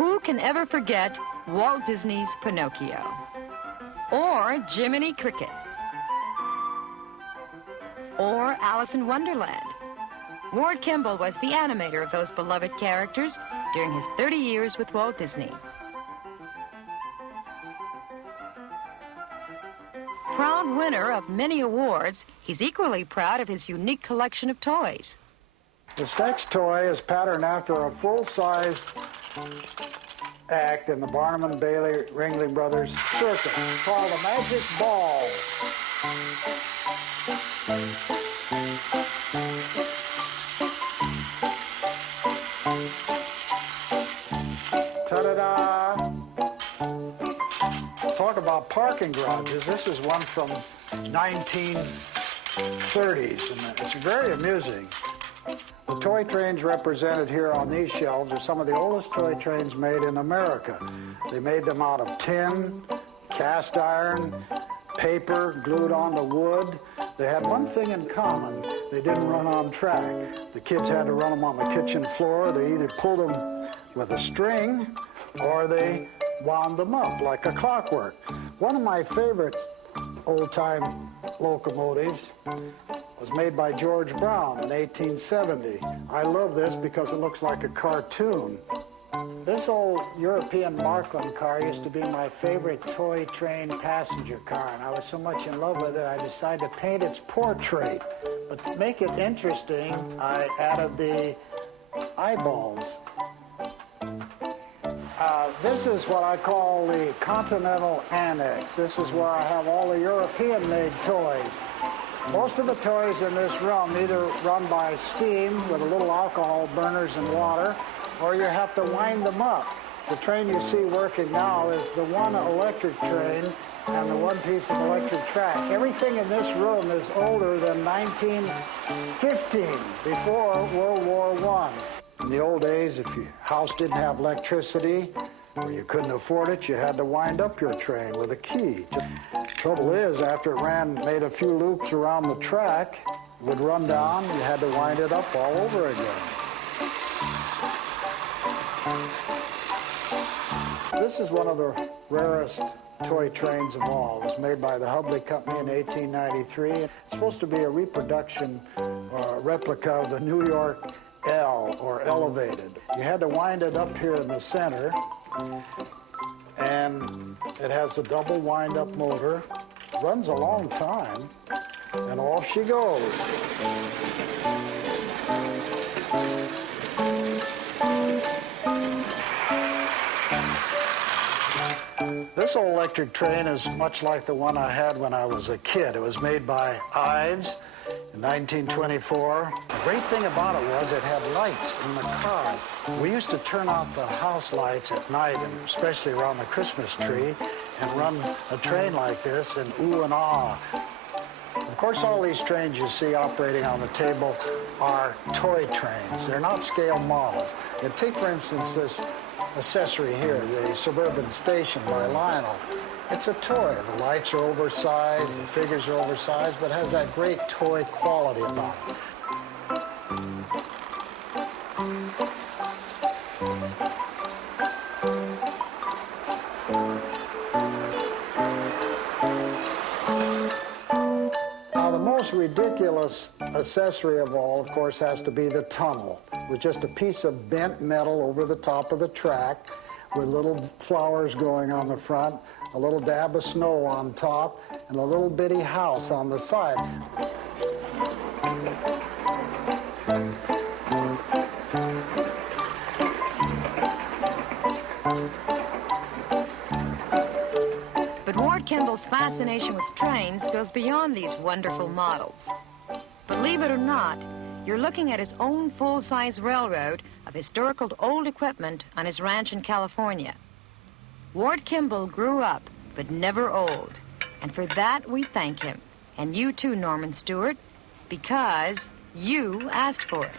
Who can ever forget Walt Disney's Pinocchio? Or Jiminy Cricket? Or Alice in Wonderland? Ward Kimball was the animator of those beloved characters during his 30 years with Walt Disney. Proud winner of many awards, he's equally proud of his unique collection of toys. This next toy is patterned after a full-size act in the Barnum and Bailey Ringling Brothers circus called the Magic Ball. Ta-da-da! Talk about parking garages. This is one from 1930s, and it's very amusing. The toy trains represented here on these shelves are some of the oldest toy trains made in America. They made them out of tin, cast iron, paper, glued onto wood. They had one thing in common. They didn't run on track. The kids had to run them on the kitchen floor. They either pulled them with a string or they wound them up like a clockwork. One of my favorite old-time locomotives was made by George Brown in 1870. I love this because it looks like a cartoon. This old European Markland car used to be my favorite toy train passenger car, and I was so much in love with it I decided to paint its portrait. But to make it interesting, I added the eyeballs. This is what I call the Continental Annex. This is where I have all the European-made toys. Most of the toys in this room either run by steam with a little alcohol burners and water, or you have to wind them up. The train you see working now is the one electric train and the one piece of electric track. Everything in this room is older than 1915, before World War I. In the old days, if your house didn't have electricity, or you couldn't afford it, you had to wind up your train with a key. Trouble is, after it made a few loops around the track, it would run down, you had to wind it up all over again. This is one of the rarest toy trains of all. It was made by the Hubley Company in 1893. It's supposed to be a reproduction or replica of the New York L, or elevated. You had to wind it up here in the center, and it has a double wind-up motor, runs a long time, and off she goes. This old electric train is much like the one I had when I was a kid. It was made by Ives in 1924. The great thing about it was it had lights in the car. We used to turn out the house lights at night, and especially around the Christmas tree, and run a train like this and ooh and ah. Of course, all these trains you see operating on the table are toy trains. They're not scale models. And take, for instance, this accessory here, the Suburban Station by Lionel. It's a toy. The lights are oversized, the figures are oversized, but has that great toy quality about it. Now, the most ridiculous accessory of all, of course, has to be the tunnel, with just a piece of bent metal over the top of the track, with little flowers growing on the front, a little dab of snow on top, and a little bitty house on the side. But Ward Kimball's fascination with trains goes beyond these wonderful models. Believe it or not, you're looking at his own full-size railroad of historical old equipment on his ranch in California. Ward Kimball grew up, but never old. And for that, we thank him. And you too, Norman Stewart, because you asked for it.